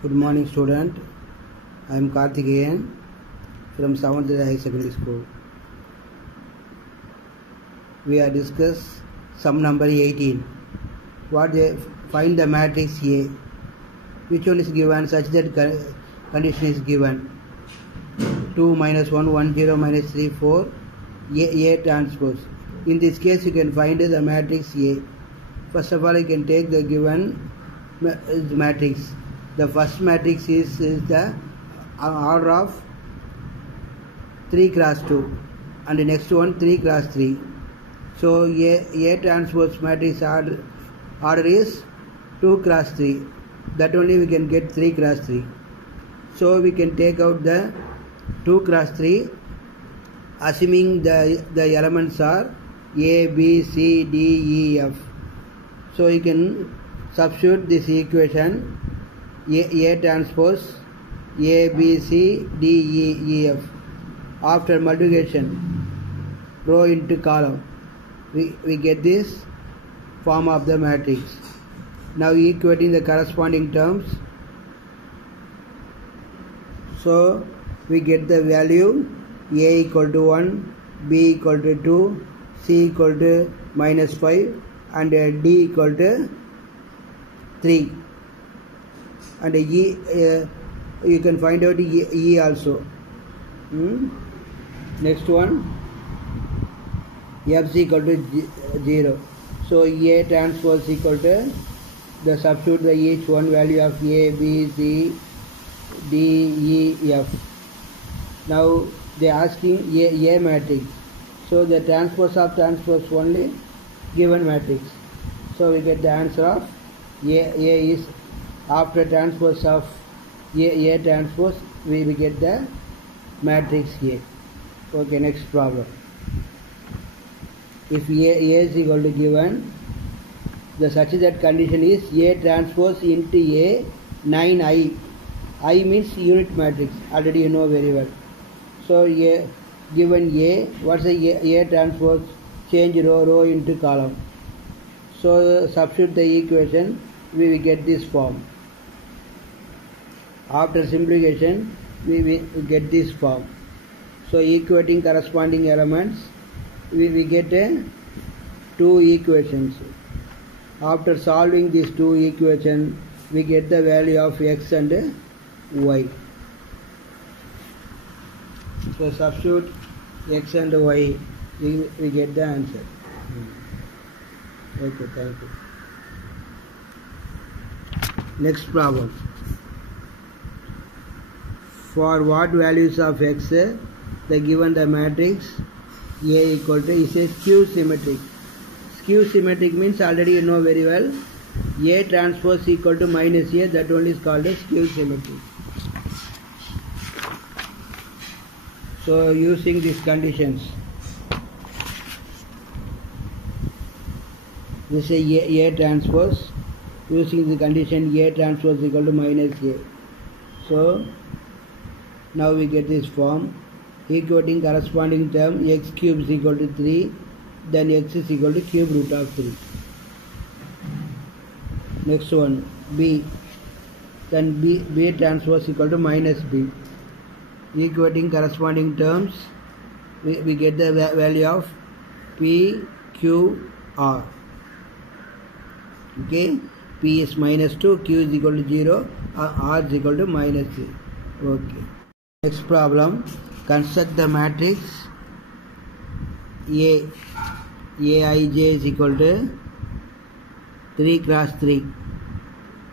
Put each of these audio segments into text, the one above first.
Good morning, student. I am Karthikeyan from 7th High Secondary School. We are discuss sum number 18. Find the matrix A. Which one is given such that condition is given? 2 minus 1, 1, 0, minus 3, 4, A transpose. In this case, you can find the matrix A. First of all, you can take the given matrix. The first matrix is the order of 3 cross 2 and the next one 3 cross 3. So A transpose matrix order is 2 cross 3. That only we can get 3 cross 3. So we can take out the 2 cross 3 assuming the elements are A, B, C, D, E, F. So you can substitute this equation A transpose A, B, C, D, E, F. After multiplication, row into column, we get this form of the matrix. Now equating the corresponding terms. So we get the value A equal to 1, B equal to 2, C equal to minus 5 and D equal to 3. And E, you can find out E also. Next one, F is equal to 0. So A transpose equal to the substitute the each one value of A, B, C, D, E, F. Now they are asking A matrix. So the transpose of transpose only given matrix. So we get the answer of A is after transpose of A transpose we get the matrix A. Okay, next problem. If A is equal to given, the such that condition is A transpose into A 9I. I means unit matrix. Already you know very well. So given A, what's the A transpose? Change row into column. So substitute the equation, we will get this form. After simplification, we will get this form. So equating corresponding elements, we get 2 equations. After solving these 2 equations, we get the value of x and y. So substitute x and y, we get the answer. Okay, thank you. Next problem. For what values of x they given the matrix A equal to, it says skew symmetric. Skew symmetric means already you know very well. A transpose equal to minus A, that one is called as skew symmetric. So using these conditions, this is A transpose. Using the condition A transpose equal to minus A. So now we get this form. Equating corresponding term, x cube is equal to 3, then x is equal to cube root of 3. Next one, B, then B transpose equal to minus B. Equating corresponding terms, we get the value of P, Q, R. Okay, P is minus 2, Q is equal to 0, R is equal to minus 3. Okay. Next problem. Construct the matrix Aij is equal to 3 cross 3.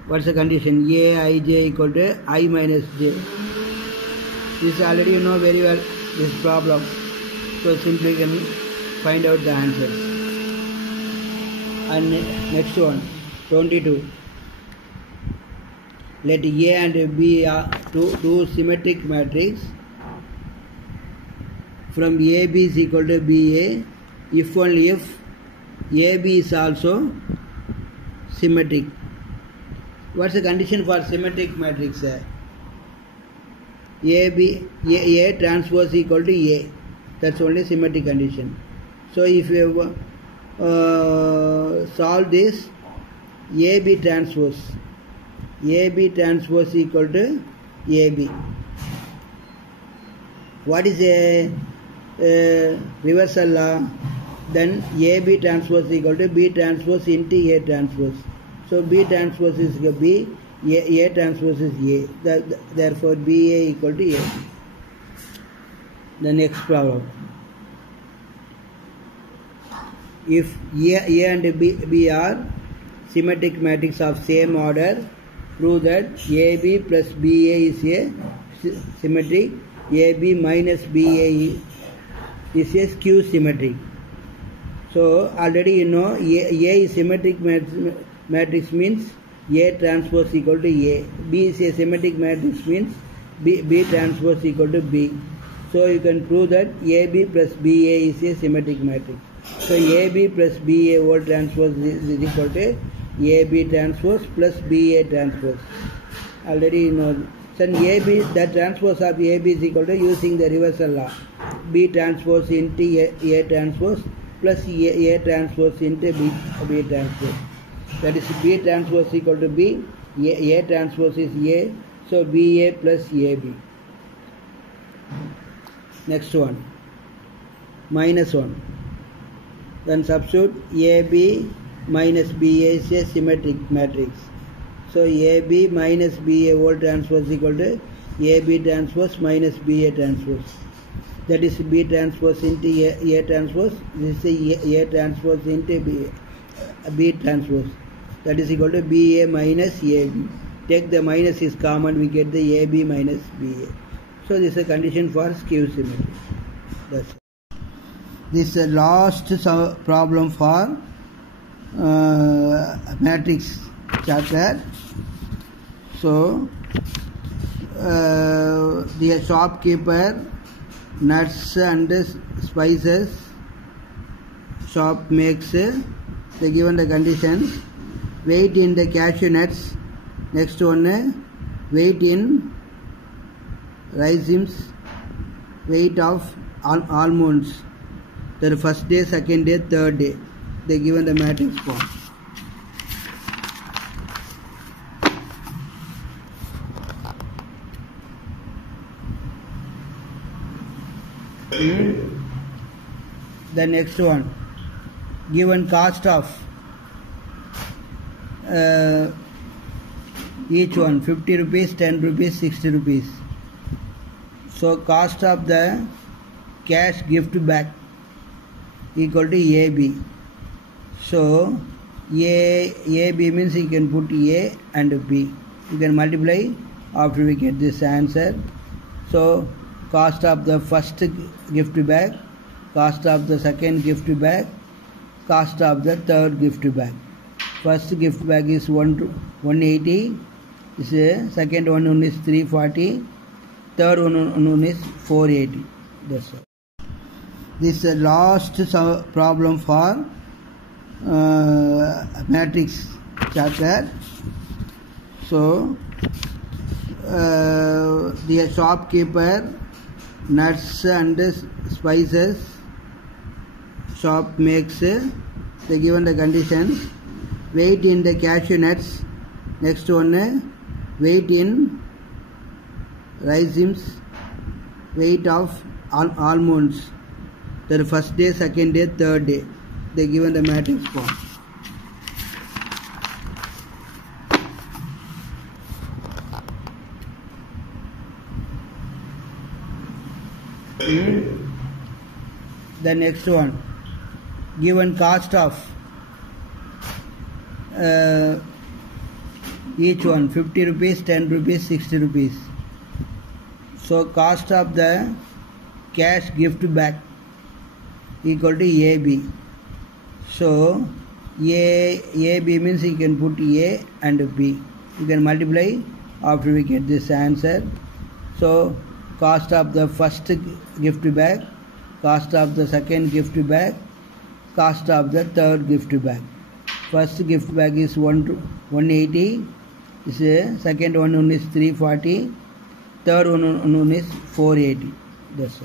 What's the condition? Aij equal to I minus j. This already you know very well, this problem. So simply you can find out the answer. And next one, 22. Let A and B are two symmetric matrix. From AB is equal to BA, if only if AB is also symmetric. What's the condition for symmetric matrix? A transpose equal to A. That's only symmetric condition. So if you solve this, AB transpose AB transpose equal to AB. What is a reversal law? Then AB transpose equal to B transpose into A transpose. So B transpose is B, A transpose is A. Therefore BA equal to A. The next problem. If A and B are symmetric matrix of same order, prove that AB plus BA is a symmetric, AB minus BA is a skew symmetric. So already you know A is symmetric matrix means A transpose equal to A. B is a symmetric matrix means B transpose equal to B. So you can prove that AB plus BA is a symmetric matrix. So AB plus BA whole transpose is equal to AB transpose plus BA transpose. Already you know. So AB, the transpose of AB is equal to, using the reversal law, B transpose into A transpose plus A transpose into B transpose. That is B transpose equal to B, A transpose is A, so BA plus AB. Next one, -1. Then substitute AB minus BA is a symmetric matrix. So AB minus BA whole transpose equal to AB transpose minus BA transpose. That is B transpose into A transpose. This is A transpose into B transpose. That is equal to BA minus AB. Take the minus is common, we get the AB minus BA. So this is a condition for skew symmetry. That's it. This is the last problem for matrix chapter. So the shopkeeper, nuts and spices shop makes, they given the conditions, weight in the cashew nuts. Next one, weight in raisins, weight of almonds. The first day, second day, third day. They given the matrix form. The next one, given cost of each one, 50 rupees, 10 rupees, 60 rupees. So cost of the cash gift back equal to AB. So AB means you can put A and B. You can multiply after we get this answer. So cost of the first gift bag, cost of the second gift bag, cost of the third gift bag. First gift bag is 180, second one is 340, third one is 480. That's all. This is the last problem for matrix chapter. So the shopkeeper, nuts and spices shop makes, they given the conditions, weight in the cashew nuts. Next one, weight in raisins, weight of almonds. The first day, second day, third day. They given the matrix form. The next one, given cost of each one, 50 rupees, 10 rupees, 60 rupees. So cost of the cash gift back equal to AB. So AB means you can put A and B. You can multiply after we get this answer. So cost of the first gift bag, cost of the second gift bag, cost of the third gift bag. First gift bag is 180, second one is 340, third one is 480. That's all.